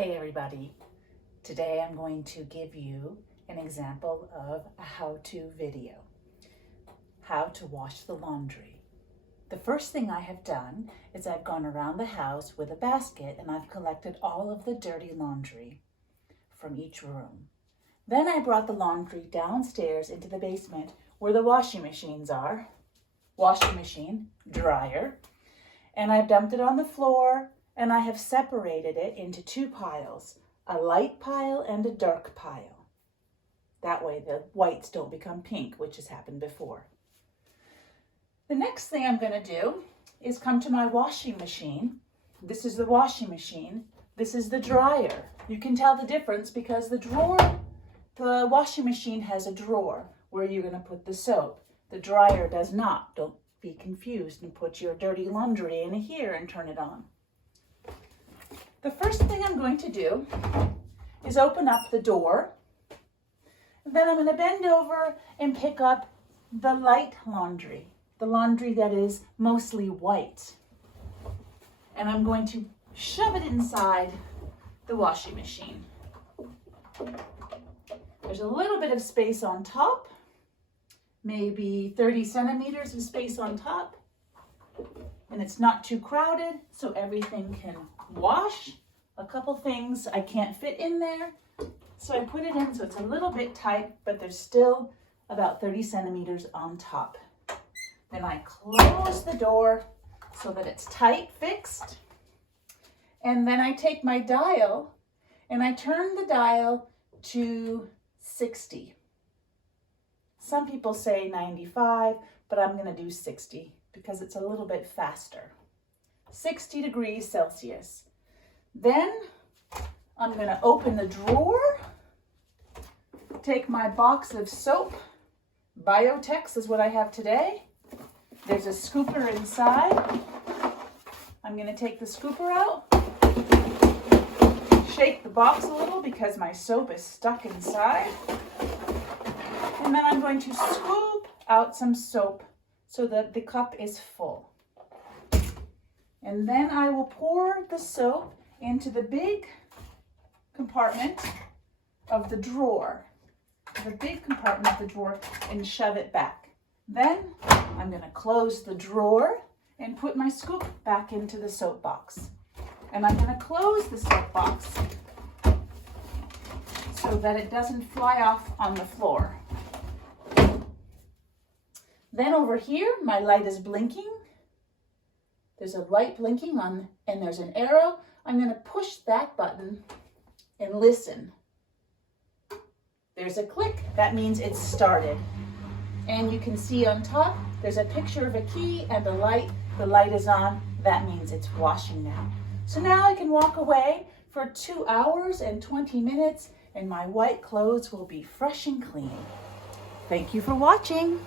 Hey everybody, today I'm going to give you an example of a how-to video. How to wash the laundry. The first thing I have done is I've gone around the house with a basket and I've collected all of the dirty laundry from each room. Then I brought the laundry downstairs into the basement where the washing machines are. Washing machine, dryer, and I've dumped it on the floor. And I have separated it into two piles, a light pile and a dark pile. That way the whites don't become pink, which has happened before. The next thing I'm going to do is come to my washing machine. This is the washing machine. This is the dryer. You can tell the difference because the washing machine has a drawer where you're going to put the soap. The dryer does not. Don't be confused and put your dirty laundry in here and turn it on. The first thing I'm going to do is open up the door. Then I'm going to bend over and pick up the light laundry, the laundry that is mostly white. And I'm going to shove it inside the washing machine. There's a little bit of space on top, maybe 30 centimeters of space on top. And it's not too crowded, so everything can wash. A couple things I can't fit in there, so I put it in so it's a little bit tight, but there's still about 30 centimeters on top. Then I close the door so that it's tight, fixed. And then I take my dial and I turn the dial to 60. Some people say 95, but I'm going to do 60. Because it's a little bit faster. 60 degrees Celsius. Then I'm going to open the drawer, take my box of soap. Biotex is what I have today. There's a scooper inside. I'm going to take the scooper out, shake the box a little because my soap is stuck inside. And then I'm going to scoop out some soap so that the cup is full. And then I will pour the soap into the big compartment of the drawer, and shove it back. Then I'm going to close the drawer and put my scoop back into the soap box. And I'm going to close the soap box so that it doesn't fly off on the floor. Then over here, my light is blinking. There's a light blinking on, and there's an arrow. I'm going to push that button and listen. There's a click. That means it's started. And you can see on top, there's a picture of a key and a light. The light is on. That means it's washing now. So now I can walk away for 2 hours and 20 minutes, and my white clothes will be fresh and clean. Thank you for watching.